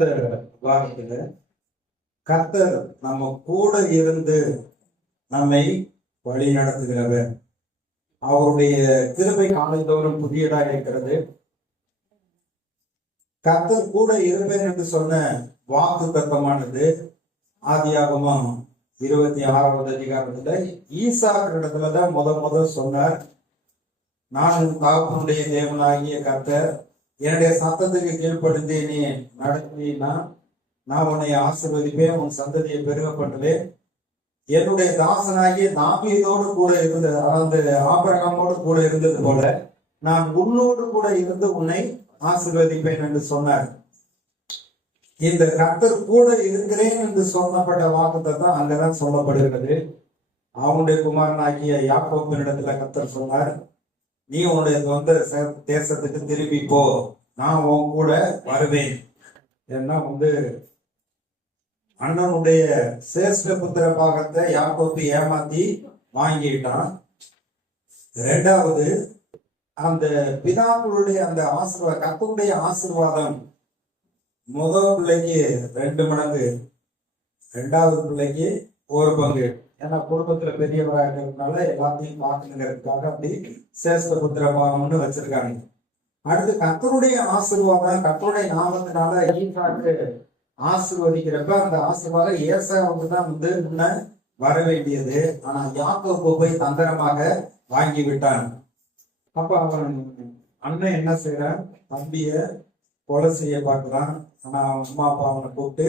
கடந்த வாரத்துல கர்த்தர் நம்ம கூட இருந்து நம்மை வழி நடத்துகிறவர். அவருடைய கிருபை காலைதோறும் புதியதா இருக்கிறது. கர்த்தர் கூட இருப்பேன் என்று சொன்ன வாக்கு தத்தமானது ஆதியாகமம் 26வது அதிகாரத்துல ஈசாக்கிடத்துலதான் முத சொன்னார். நான் உன் தகப்பனுடைய தேவனாகிய கர்த்தர், என்னுடைய சத்தத்துக்கு கீழ்ப்படுத்தி நீ நடத்தினா நான் உன்னை ஆசீர்வதிப்பேன், உன் சந்ததியை பெருக பண்ணுவேன். என்னுடைய தாசனாகிய தாவீதோடு கூட இருந்த அந்த ஆபிரகாமோடு கூட இருந்தது போல நான் உன்னோடு கூட இருந்து உன்னை ஆசீர்வதிப்பேன் என்று சொன்னார். இந்த கர்த்தர் கூட இருக்கிறேன் என்று சொல்லப்பட்ட வாக்குத்தை தான் அங்கதான் சொல்லப்படுகிறது. அவனுடைய குமாரனாகிய யாக்கோபினிடத்துல கர்த்தர் சொன்னார், நீ உன்னுடைய சொந்த தேசத்துக்கு திரும்பி போ, நான் உன் கூட வருவேன். ஏன்னா அண்ணனுடைய சேஷ்ட புத்திர பாகத்தை யாக்கோபு ஏமாத்தி வாங்கிட்டான். இரண்டாவது, அந்த பிதாக்களுடைய அந்த ஆசீர்வாதம், கர்த்தருடைய ஆசீர்வாதம் முதல் பிள்ளைக்கு 2 மடங்கு, 2வது பிள்ளைக்கு 1 பங்கு. ஏன்னா குடும்பத்துல பெரியவராக இருக்கிறதுனால எல்லாத்தையும் பார்க்கணுங்கிறதுக்காக அப்படி சேஷ்ட புத்திர பாகம்னு வச்சிருக்காங்க. அடுத்து கர்த்தருடைய ஆசீர்வாதம், கர்த்தருடைய நாமத்தினால ஈசாக்கு ஆசீர்வதிக்கிறப்ப அந்த ஆசீர்வாதம் ஏசாவுக்கு தான் முன்ன வர வேண்டியது. ஆனா யாக்கோபு போய் தந்திரமாக வாங்கி விட்டான். அப்ப அவன் அண்ணன் என்ன செய்யறான், தம்பிய கொலை செய்ய பார்க்கிறான். ஆனா அவன் அம்மா அப்பா அவனை கூப்பிட்டு,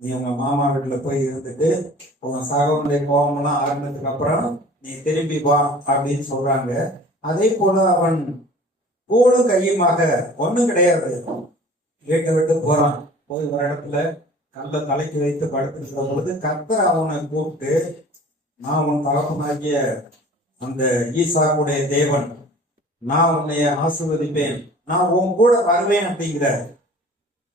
நீ உங்க மாமா வீட்டுல போய் இருந்துட்டு உங்க சகோதரனுடைய கோபம்லாம் ஆரம்பிச்சதுக்கு அப்புறம் நீ திரும்பி வா அப்படின்னு சொல்றாங்க. அதே போல அவன் கூடும் கையுமாக ஒண்ணும் கிடையாது, வீட்டை விட்டு போறான். போய் ஒரு இடத்துல கல்ல தலைக்கு வைத்து படுத்துக்கிற பொழுது கர்த்தர் அவனை கூப்பிட்டு, நான் உன் தகப்பனாகிய அந்த ஈசாக்குடைய தேவன், நான் உன்னை ஆசீர்வதிப்பேன், நான் உன் கூட வருவேன் அப்படிங்கிற.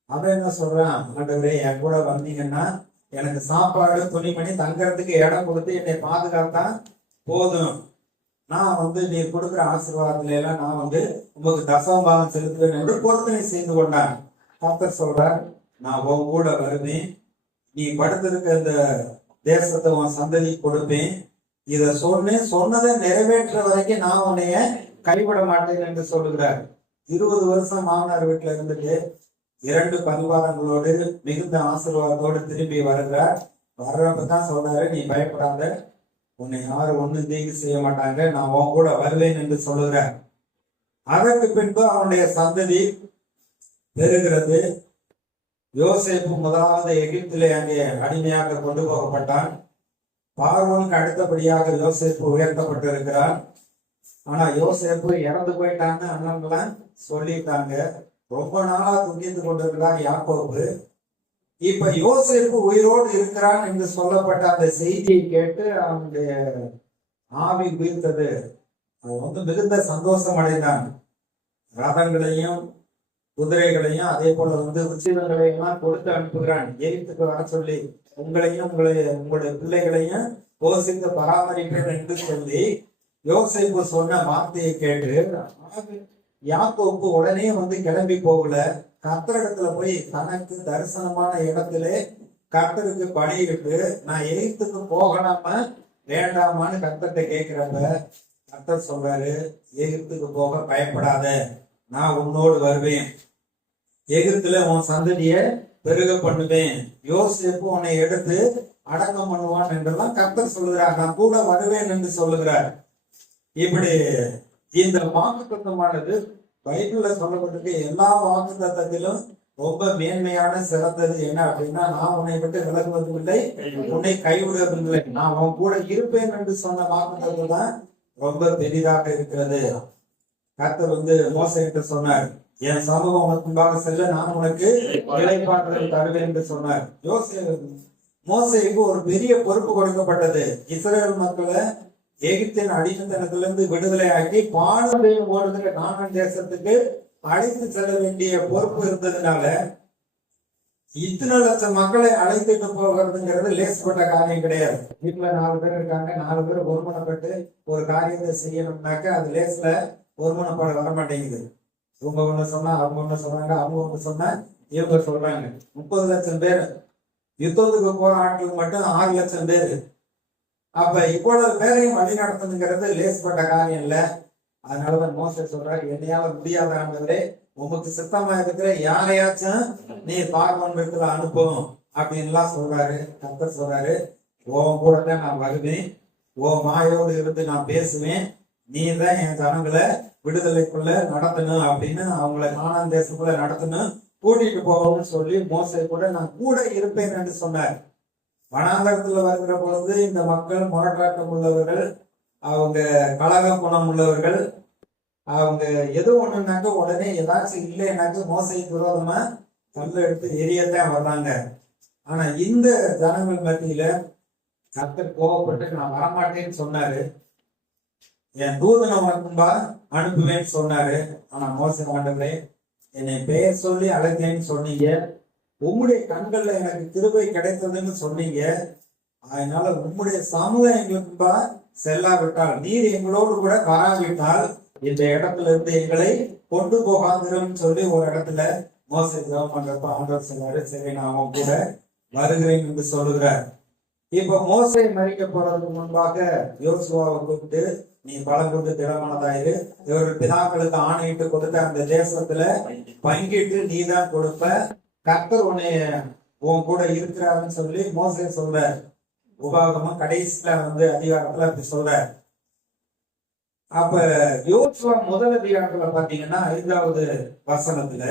அவன் என்ன சொல்றான், ஆண்டவரே என் கூட வந்தீங்கன்னா எனக்கு சாப்பாடு துணிமணி தங்கறதுக்கு இடம் கொடுத்து என்னை பாதுகாத்தா போதும். நான் நீ கொடுக்குற ஆசீர்வாதத்துல எல்லாம் நான் உங்களுக்கு தசமபாகம் செலுத்துவேன் என்று பொருத்தனை செய்து கொண்டான். கர்த்தர் சொல்றார், நான் உன் கூட வருவேன், நீ படுத்திருக்க இந்த தேசத்தை உன் சந்ததி கொடுப்பேன். இத சொன்னதை நிறைவேற்ற வரைக்கும் நான் உன்னைய கைவிட மாட்டேன் என்று சொல்லுகிறார். 20 வருஷம் மாமனார் வீட்டுல இருந்துட்டு 2 பரிவாரங்களோடு மிகுந்த ஆசீர்வாதத்தோடு திரும்பி வருகிறார். வர்றப்பதான் சொல்றாரு, நீ பயப்படாத, உன்னை யாரும் ஒண்ணும் தீங்கு செய்ய மாட்டாங்க, நான் உன் கூட வருவேன் என்று சொல்லுகிறார். அதற்கு பின்பு அவனுடைய சந்ததி பெறுகிறது. யோசேப்பு முதலாவது எகிப்திலே அங்கே அடிமையாக கொண்டு போகப்பட்டான். பார்வோனுக்கு அடுத்தபடியாக யோசேப்பு உயர்த்தப்பட்டிருக்கிறான். ஆனா யோசேப்பு இறந்து போயிட்டான்னு அண்ணன்லாம் சொல்லிட்டாங்க. ரொம்ப நாளா துங்கித்து கொண்டிருக்கிறான் யாக்கோபு. இப்ப யோசேப்பு உயிரோடு இருக்கிறான் என்று சொல்லப்பட்ட அந்த செய்தியை கேட்டு அவனுடைய ஆவி உயிர்த்தது. அவன் மிகுந்த சந்தோஷம் அடைந்தான். ரதங்களையும் குதிரைகளையும் அதே போல உச்சிதங்களையும் எல்லாம் கொடுத்து அனுப்புகிறான். எகிப்துக்கு வர சொல்லி உங்களையும் உங்களுடைய பிள்ளைகளையும் போஷித்து பராமரிப்பேன் என்று சொல்லி யோசேப்பு சொன்ன வார்த்தையை கேட்டு யாக்கோபு உடனே கிளம்பி போகல. கர்த்தரிடத்துல போய் தனக்கு தரிசனமான இடத்திலே கர்த்தருக்கு பலியிட்டு, நான் எகிப்துக்கு போகலாமா வேண்டாமான்னு கர்த்தர்கிட்ட கேட்கிறப்ப கர்த்தர் சொல்றாரு, எகிப்துக்கு போக பயப்படாத, நான் உன்னோடு வருவேன், எகிப்துல உன் சந்ததிய பெருக பண்ணுவேன், யோசேப்பு உன்னை எடுத்து அடக்கம் பண்ணுவான் என்றெல்லாம் கர்த்தர் சொல்லுகிறார். நான் கூட வருவேன் என்று சொல்லுகிறார். இப்படி இந்த வாக்கு தத்துவமானது பைபிள்ல சொல்லப்பட்டிருக்க எல்லா வாக்கு தத்துவத்திலும் ரொம்ப மேன்மையான சிறந்தது என்ன அப்படின்னா, நான் உன்னை விட்டு விலகுவதும் இல்லை, உன்னை கைவிடுவதும் இல்லை, நான் உன் கூட இருப்பேன் என்று சொன்ன வாக்கு தத்துவம் தான் ரொம்ப பெரிதாக இருக்கிறது. கர்த்தர் மோசேகிட்ட சொன்னார், என் சமூகம் உனக்கு முன்பாக செல்ல நான் உனக்கு இளைப்பாற்றலை தருவேன் என்று சொன்னார். மோசேக்கு ஒரு பெரிய பொறுப்பு கொடுக்கப்பட்டது. இஸ்ரேல் மக்களை எகிப்தின் அடிமைத்தனத்திலிருந்து விடுதலை ஆக்கி பாலத்தையும் ஓடுகிற கானான் தேசத்துக்கு அழைத்து செல்ல வேண்டிய பொறுப்பு இருந்ததுனால இத்தனை லட்சம் மக்களை அழைத்துட்டு போகிறதுங்கிறது லேசப்பட்ட காரியம் கிடையாது. வீட்டுல 4 பேர் இருக்காங்க, 4 பேர் ஒருமனப்பட்டு ஒரு காரியத்தை செய்யணும்னாக்க அது லேஸ்ல ஒருமனப்பாடு வரமாட்டேங்குது. இவங்க ஒண்ணு சொன்னா அவங்க ஒண்ணு சொன்னாங்க, அவங்க ஒண்ணு சொன்னா இவங்க சொல்றாங்க 30 லட்சம் பேர், யுத்தத்துக்கு போற ஆட்களுக்கு மட்டும் 6 லட்சம் பேர். அப்ப இவ்வளவு பேரையும் வழி நடத்தணுங்கிறது லேஸ்பட்ட காரியம் இல்ல. அதனாலதான் மோசே சொல்றாரு, என்னையால முடியாத ஆண்டவரே, உமக்கு சித்தமா இருக்கிற யாரையாச்சும் நீ பார்வன் வீட்டுல அனுப்பும் அப்படின்லாம் சொல்றாரு. கர்த்தர் சொல்றாரு, உன் கூட தான் நான் வருவேன், உன் மாயோடு இருந்து நான் பேசுவேன், நீ தான் என் ஜனங்களை விடுதலைக்குள்ள நடத்தணும் அப்படின்னு, அவங்கள கானான் தேசத்துக்குள்ள நடத்தணும், கூட்டிட்டு போகணும்னு சொல்லி மோசே கூட நான் கூட இருப்பேன் என்று சொன்னார். வனாந்தரத்துல வருகிற பொழுது இந்த மக்கள் முரட்டாட்டம் உள்ளவர்கள், அவங்க கலக குணம் உள்ளவர்கள், அவங்க எது ஒண்ணுனாக்க உடனே ஏதாச்சும் இல்லைன்னாக்க மோசைக்கு விரோதமா கல்ல எடுத்து எரியத்தான் வர்றாங்க. ஆனா இந்த ஜனங்கள் மத்தியில கர்த்தர் கோவப்பட்டு நான் வரமாட்டேன்னு சொன்னாரு, என் தூதனை உனக்கும்பா அனுப்புவேன்னு சொன்னாரு. ஆனா மோசே, ஆண்டவரே என்னை பெயர் சொல்லி அழைத்தேன்னு சொன்னீங்க, உம்முடைய கண்கள்ல எனக்கு கிருபை கிடைத்ததுன்னு சொன்னீங்க, அதனால உம்முடைய சமூகம் எங்களுக்கும்பா செல்லாவிட்டால், நீர் எங்களோடு கூட வராவிட்டால் இந்த இடத்துல இருந்து எங்களை கொண்டு போகாதிரும் சொல்லி ஒரு இடத்துல மோசே ஜெபம் பண்றப்ப ஆண்டவர் சொன்னாரு, சரி நான் அவன் கூட வருகிறேன் என்று சொல்லுகிறார். இப்ப மோசே மறிக்க போறதுக்கு முன்பாக யோசுவாவை கூப்பிட்டு, நீ பலம் கொண்டு திடமானதாயிரு, இவர்கள் பிதாக்களுக்கு ஆணையிட்டு கொடுத்த அந்த தேசத்துல பங்கிட்டு நீ தான் கொடுப்ப, கர்த்தர் உன்னைய உன் கூட இருக்கிறாருன்னு சொல்லி மோசே சொல்ற. உபாகமம் கடைசியில அதிகாரத்துல அப்படி சொல்ற. அப்ப யோசுவா முதல் அதிகாரத்துல பாத்தீங்கன்னா 5வது வசனத்துல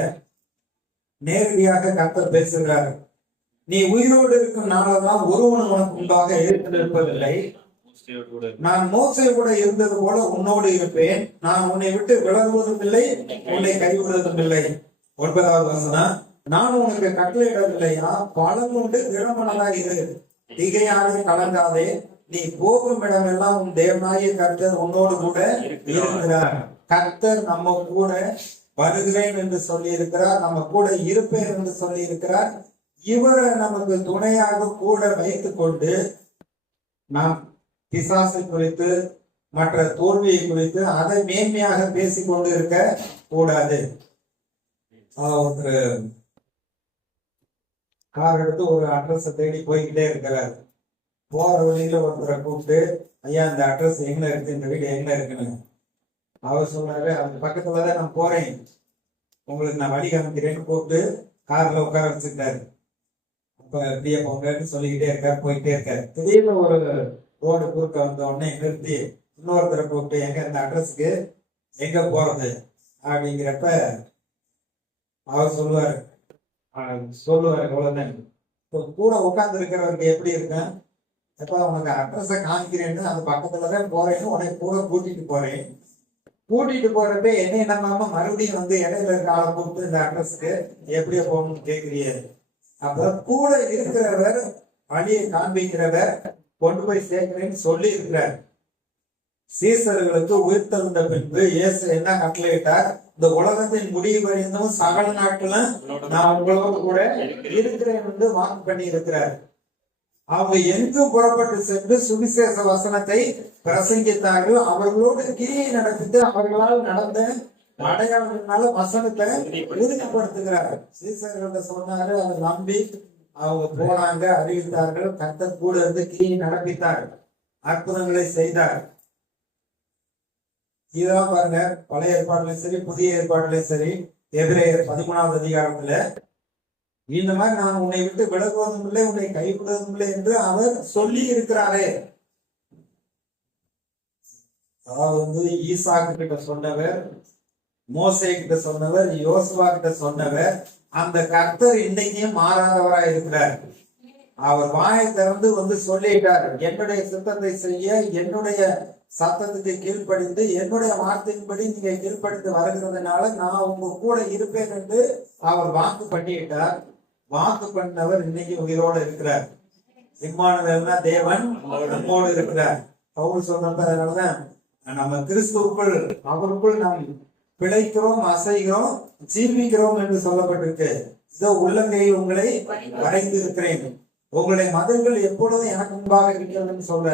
நேரடியாக கர்த்தர் பேசுகிறார். நீ உயிரோடு இருக்கும் நாளெல்லாம் ஒருவன் உனக்கு முன்பாக இருப்பதில்லை, நான் மோசே கூட இருந்தது போல உன்னோடு இருப்பேன், நான் உன்னை விட்டு விலகுவதும் இல்லை, உன்னை கைவிடுவதும் இல்லை. 9வது வசனம், நான் உனக்கு கட்டளையிடவில்லையா, பலம் கொண்டு திடமனதாக இரு, திகையாதே கலங்காதே, நீ போகும் இடமெல்லாம் உன் தேவனாகிய கர்த்தர் உன்னோடு கூட இருக்கிறார். கர்த்தர் நம்ம கூட வருகிறேன் என்று சொல்லி இருக்கிறார், நம்ம கூட இருப்பேன் என்று சொல்லி இருக்கிறார். இவரை நமக்கு துணையாக கூட வைத்துக் கொண்டு நாம் பிசாசை குறித்து மற்ற தோல்வியை குறித்து அதை மேன்மையாக பேசிக் கொண்டு இருக்க கூடாது. ஒரு கார் எடுத்து ஒரு அட்ரஸ் தேடி போய்கிட்டே இருக்கிறார். போற வழியில ஒருத்தரை கூப்பிட்டு, ஐயா இந்த அட்ரஸ் எங்க இருக்கு, இந்த வீடு எங்க இருக்குன்னு. அவர் சொல்றாரு, அந்த பக்கத்துலதான் நான் போறேன், உங்களுக்கு நான் வழி காமிக்கிறேன்னு கூப்பிட்டு கார்ல உட்கார வச்சுக்கிட்டாரு. அப்ப இப்படியே போங்கன்னு சொல்லிக்கிட்டே இருக்காரு, போயிட்டே இருக்காரு. திடீர்னு ஒரு ரோடு குறுக்க வந்த உடனே நிறுத்தி இன்னொருத்தரை கூப்பிட்டு, எங்க இந்த அட்ரஸுக்கு எங்க போறது அப்படிங்கிறப்ப அவர் சொல்லுவாரு அவ்வளவுதான். கூட உட்கார்ந்து இருக்கிறவருக்கு எப்படி இருக்கும், எப்ப உனக்கு அட்ரஸ காமிக்கிறேன்னு அந்த பக்கத்துலதான் போறேன்னு உனக்கு கூட கூட்டிட்டு போறேன், கூட்டிட்டு போறப்ப என்ன நம்ம மறுபடியும் இடையில இருக்க ஆளை கூப்பிட்டு இந்த அட்ரஸுக்கு எப்படியே போகணும்னு கேட்கிறிய. அப்ப கூட இருக்கிறவர், வழியை காண்பிக்கிறவர், கொண்டு போய் சேர்க்கிறேன்னு சொல்லி இருக்கிறார். சீசர்களுக்கு உயிர்த்தெழுந்த பின்பு இயேசு என்ன கட்டளையிட்டார், இந்த உலகத்தின் முடிவு வரைந்தும் சகல நாட்களும் நான் உங்களோடு கூட இருக்கிறேன் என்று வாக்கு பண்ணி இருக்கிறார். அவங்க எங்கும் புறப்பட்டு சென்று சுவிசேஷ வசனத்தை பிரசங்கித்தார்கள். அவர்களோடு கிரியை நடத்திட்டு அவர்களால் நடந்த அடையாளத்தினால வசனத்தை உறுதிப்படுத்துகிறார். சீசர்கள்ட்ட சொன்னாரு, அதை நம்பி அவங்க போனாங்க, அறிவித்தார்கள். கர்த்தர் கூட இருந்து கிரியை நடப்பித்தார், அற்புதங்களை செய்தார். இதான் பாருங்க, பழைய ஏற்பாடுலையும் சரி புதிய ஏற்பாடுலையும் சரி, எபிரேயர் 13வது அதிகாரத்துல இந்த மாதிரி நான் உன்னை விட்டு விலகுவதும் இல்லை, உன்னை கைவிடுவதும் இல்லை என்று அவர் சொல்லி இருக்கிறாரே. அதாவது ஈசாக்கு கிட்ட சொன்னவர், மோசே கிட்ட சொன்னவர், யோசுவா கிட்ட சொன்னவர், அந்த கர்த்தர் இன்னைக்கும் மாறாதவராய் இருக்கிறார். அவர் வாயை திறந்து சொல்லிட்டார், என்னுடைய சித்தத்தை செய்ய, என்னுடைய சத்தத்துக்கு கீழ்ப்படிந்து, என்னுடைய வார்த்தையின்படி நீங்க கீழ்ப்படிந்து வருகிறதுனால நான் உங்க கூட இருப்பேன் என்று அவர் வாக்கு பண்ணிட்டார். வாக்கு பண்ணவர் இன்னைக்கு உயிரோடு இருக்கிறார். இம்மானுவேல்னா தேவன் நம்மோடு இருக்கிறார். பவுல் சொன்னப்ப அதனாலதான் நம்ம கிறிஸ்துவுக்குள், அவருக்குள் நாம் பிழைக்கிறோம், அசைகிறோம், ஜீவிக்கிறோம் என்று சொல்லப்பட்டிருக்கு. இதோ உள்ளங்கையில் உங்களை வரைந்து இருக்கிறேன், உங்களுடைய மதங்கள் எப்பொழுதும் எனக்கு முன்பாக இருக்கிறதுன்னு சொல்ற,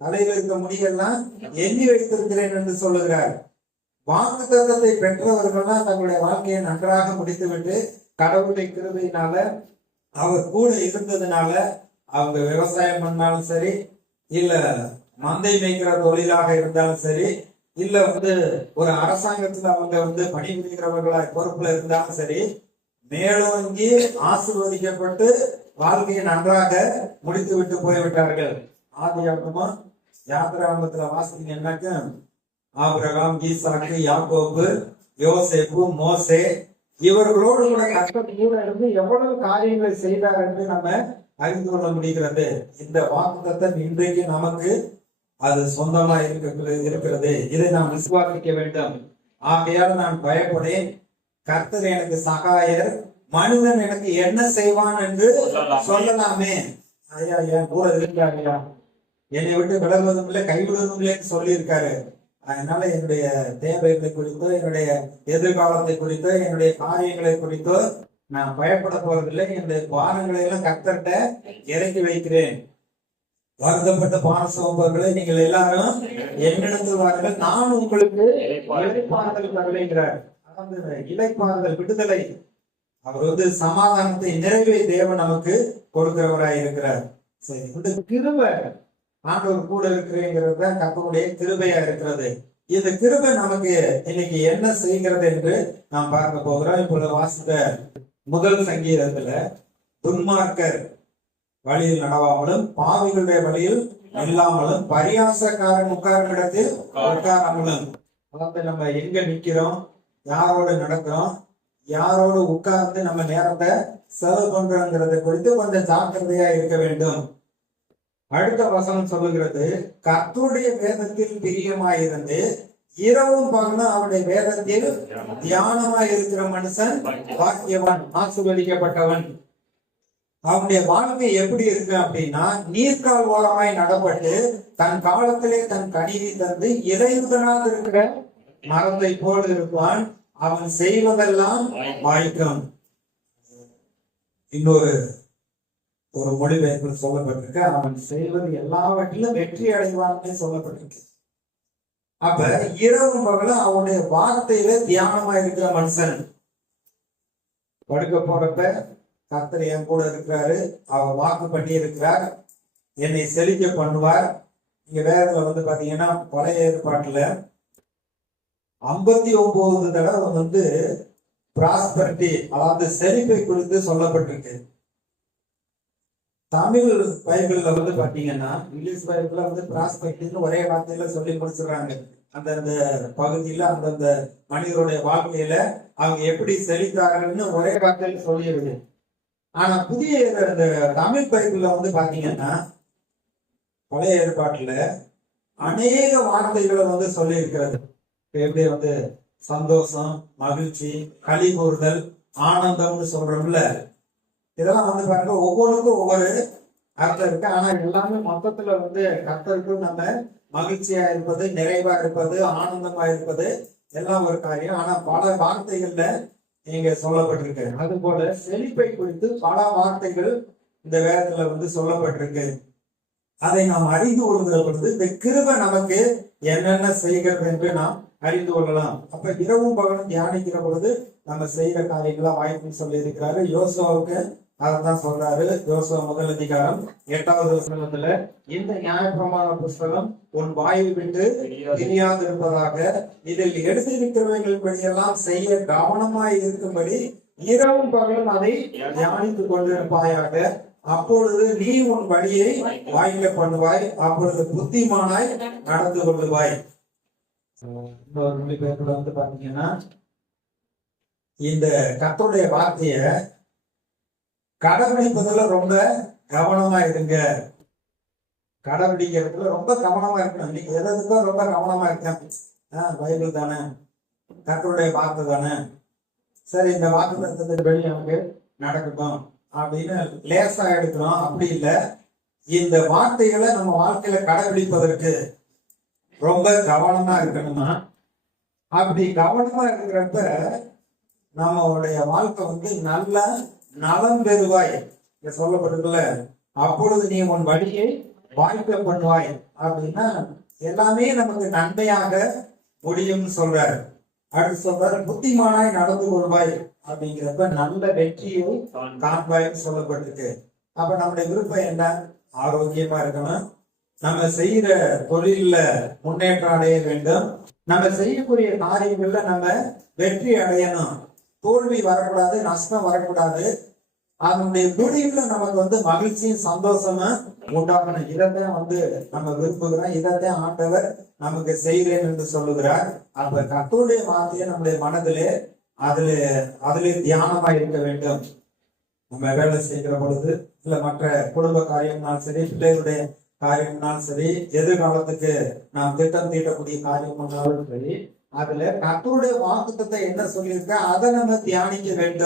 தலையில் இருக்க முடியெல்லாம் எண்ணி வைத்திருக்கிறேன் என்று சொல்லுகிறார். வாக்குத்தத்தத்தை பெற்றவர்கள்லாம் தங்களுடைய வாழ்க்கையை நன்றாக முடித்துவிட்டு கடவுளுடைய கிருபையினால அவர் கூட இருந்ததுனால அவங்க விவசாயம் பண்ணாலும் சரி, இல்ல மந்தை மேய்க்கிற தொழிலாக இருந்தாலும் சரி, இல்ல ஒரு அரசாங்கத்துல அவங்க பணிபுரிகிறவர்களா பொறுப்புல இருந்தாலும் சரி, மேலோங்கி ஆசீர்வதிக்கப்பட்டு வாழ்க்கையை நன்றாக முடித்து விட்டு போய்விட்டார்கள். ஆதியாகமம் யாத்திராகமத்துல வாசித்தீங்கன்னாக்க ஆபிரகாம், ஈசாக்கு, யாக்கோபு, யோசேப்பு, மோசே இவர்களோடு கூட கர்த்தர் கூட இருந்து எவ்வளவு காரியங்களை செய்தார் என்று நம்ம அறிந்து கொள்ள முடிகிறது. இந்த வாக்குத்தத்தம் இன்றைக்கு நமக்கு அது சொந்தமா இருக்கிறது. இதை நாம் விசுவாசிக்க வேண்டும். ஆகையால் நான் பயப்படேன், கர்த்தர் எனக்கு சகாயர், மனிதன் எனக்கு என்ன செய்வான் என்று சொல்லலாமே. ஐயா என் கூட இருக்காருயா, என்னை விட்டு விலகுவதும் இல்லை கைவிடுவதும் இல்லைன்னு சொல்லி இருக்காரு. அதனால என்னுடைய தேவைகளை குறித்தோ, என்னுடைய எதிர்காலத்தை குறித்தோ, என்னுடைய காரியங்களை குறித்தோ நான் பயப்பட போவதில்லை. என்னுடைய பாரங்களை எல்லாம் கர்த்தர்ட்ட இறக்கி வைக்கிறேன். வருத்தப்பட்ட பான சோம்பர்களை நீங்கள் எல்லாரும் என்னிடத்தில் வாருங்கள், நான் உங்களுக்கு இளைப்பாறுதல் தருவேங்கிறார். அதாவது இளைப்பாறுதல், விடுதலை. அவர் சமாதானத்தை நிறைவே தேவன் நமக்கு கொடுக்கிறவராய் இருக்கிறார். சரி, இந்த கிருபை ஆண்டவர் கூட இருக்கிறேங்கிறது தான் கர்த்தருடைய கிருபையா இருக்கிறது. இந்த கிருபை நமக்கு இன்னைக்கு என்ன செய்கிறது என்று நாம் பார்க்க போகிறோம். இப்பொழுது வாசித்த முதல் சங்கீதத்துல துன்மார்க்கர் வழியில் நடவாமலும் பாவிகளுடைய வழியில் இல்லாமலும் பரியாசக்காரன் உட்காரும் இடத்தில் உட்காராமலும். அதாவது நம்ம எங்க நிக்கிறோம், யாரோடு நடக்கிறோம், யாரோடு உட்கார்ந்து நம்ம நேரத்தை செலவு பண்றோங்கிறத குறித்து கொஞ்சம் ஜாக்கிரதையா இருக்க வேண்டும். அடுத்த வசனம் சொல்லுகிறது, கர்த்தருடைய வேதத்தில் பிரியமாயிருந்து இரவும் பகலும் அவருடைய வேதத்தில் தியானமாய் இருக்கிற மனுஷன் பாக்கியவான், ஆசீர்வதிக்கப்பட்டவன். அவனுடைய வாழ்க்கை எப்படி இருக்கு அப்படின்னா, நீர்க்கால் ஓரமாய் நடப்பட்டு தன் காலத்திலே தன் கனியை தந்து இலையுடனாக இருக்கிற மரத்தை போல் இருப்பான். அவன் செய்வதெல்லாம் வாய்க்கும். இன்னொரு மொழிபெயர்ப்பில் சொல்லப்பட்டிருக்கு, அவன் செய்வது எல்லாவற்றிலும் வெற்றி அடைவான்னு சொல்லப்பட்டிருக்கு. அப்ப இரவு பகலும் அவனுடைய வார்த்தையில தியானமா இருக்கிற மனுஷன் படுக்க போறப்ப கர்த்தர் என் கூட இருக்கிறாரு, அவர் வாக்கு பண்ணி இருக்கிறார், என்னை செழிக்க பண்ணுவார். இங்க வேதத்துல பாத்தீங்கன்னா பழைய ஏற்பாட்டுல 59 தடவை பிராஸ்பரிட்டி, அதாவது செழிப்பை குறித்து சொல்லப்பட்டிருக்கு. தமிழ் பைபிள்ல பாத்தீங்கன்னா, இங்கிலீஷ் பைபிள்ல பிராஸ்பரிட்டின்னு ஒரே வார்த்தையில சொல்லி முடிச்சிடுறாங்க. அந்தந்த பகுதியில அந்தந்த மனிதருடைய வாழ்க்கையில அவங்க எப்படி செழித்தார்கள்னு ஒரே வார்த்தையில சொல்லிடுது. ஆனா புதிய இந்த தமிழ் பைபிள்ல பாத்தீங்கன்னா, பழைய ஏற்பாட்டுல அநேக வார்த்தைகளை சொல்லி இருக்கிறது. எப்படி சந்தோஷம், மகிழ்ச்சி, களி கூறுதல், ஆனந்தம்னு சொல்றோம்ல, இதெல்லாம் பாருங்க ஒவ்வொன்றுக்கும் ஒவ்வொரு அர்த்தம் இருக்கு. ஆனா எல்லாமே மொத்தத்துல கர்த்தருக்கும் நம்ம மகிழ்ச்சியா இருப்பது, நிறைவா இருப்பது, ஆனந்தமா இருப்பது எல்லாம் ஒரு காரியம். ஆனா பல வார்த்தைகள்ல இங்க சொல்லப்பட்டிருக்கு. அது போல செழிப்பை குறித்து பல வார்த்தைகள் இந்த வேதத்துல சொல்லப்பட்டிருக்கு. அதை நாம் அறிந்து கொள்கிற பொழுது இந்த கிருபை நமக்கு என்னென்ன செய்கிறது என்று நாம் அறிந்து கொள்ளலாம். அப்ப இரவும் பகலும் தியானிக்கிற பொழுது நம்ம செய்யற காரியங்களா வாய்ப்புன்னு சொல்லி இருக்கிறாரு. யோசுவாவுக்கு அதான் சொல்றாரு. யோசுவா 1 அதிகாரம் 8வது வசனத்துல, இந்த நியாயப்பிரமாண புஸ்தகம் உன் வாயை விட்டு பிரியாது இருப்பதாக, இதில் எழுதியிருக்கிறவர்களின்படியெல்லாம் செய்ய கவனமாய் இருக்கும்படி இரவும் பகலும் அதை தியானித்துக் கொண்டிருப்பாயாக. அப்பொழுது நீ உன் வழியை வாய்க்க பண்ணுவாய், அப்பொழுது புத்திமானாய் நடந்து கொள்ளுவாய். இன்னொரு மொழிபெயர்ப்புல பாத்தீங்கன்னா, இந்த கர்த்தருடைய வார்த்தைய கடைபிடிப்பதுல ரொம்ப கவனமா இருங்க. கடைபிடிக்கிறதுல ரொம்ப கவனமா இருக்கணும். நீங்க எதுக்கும் ரொம்ப கவனமா இருக்கேன். பைபிள் தானே, கர்த்தருடைய வார்த்தை தானே, சரி இந்த வாக்கு தத்துவத்தின் வழி நமக்கு நடக்கட்டும் அப்படின்னு லேசா எடுக்கணும். அப்படி இல்லை, இந்த வார்த்தைகளை நம்ம வாழ்க்கையில கடைபிடிப்பதற்கு ரொம்ப கவனமா இருக்கணுமா. அப்படி கவனமா இருக்கிறப்ப நம்மளுடைய வாழ்க்கை நல்ல நலம் பெறுவாய் சொல்லப்பட்டிருக்குல்ல. அப்பொழுது நீ உன் வழியை வாய்க்க பண்ணுவாய் அப்படின்னா எல்லாமே நமக்கு நன்மையாக முடியும்னு சொல்றாரு. அடுத்து சொல்றாரு புத்திமானாய் நடந்து கொள்வாய் அப்படிங்கிறப்ப நல்ல வெற்றியை காண்பாய்ன்னு சொல்லப்பட்டிருக்கு. அப்ப நம்முடைய விருப்பம் என்ன? ஆரோக்கியமா இருக்கணும், நம்ம செய்யற தொழில்ல முன்னேற்றம் அடைய வேண்டும், நம்ம செய்யக்கூடிய காரியங்கள்ல நம்ம வெற்றி அடையணும், தோல்வி வரக்கூடாது, நஷ்டம் வரக்கூடாது, அதனுடைய முடிவுல நமக்கு மகிழ்ச்சியும் சந்தோஷமா உண்டாகணும். இதைத்தான் நம்ம விரும்புகிறோம், இதைத்தான் ஆண்டவர் நமக்கு செய்கிறேன் என்று சொல்லுகிறார். அப்ப கர்த்தருடைய வார்த்தையை நம்முடைய மனதிலே அதுல தியானமா இருக்க வேண்டும். நம்ம வேலை செய்கிற பொழுது இல்ல மற்ற குடும்ப காரியம்னாலும் சரி, பிள்ளைகளுடைய காரியம்னாலும் சரி, எதிர்காலத்துக்கு நாம் திட்டம் தீட்டக்கூடிய காரியம் பண்ணாலும் சரி, அதுல கர்த்தருடைய வாக்குத்தத்தம் என்ன சொல்லியிருக்க அதை நம்ம தியானிக்க வேண்டும்.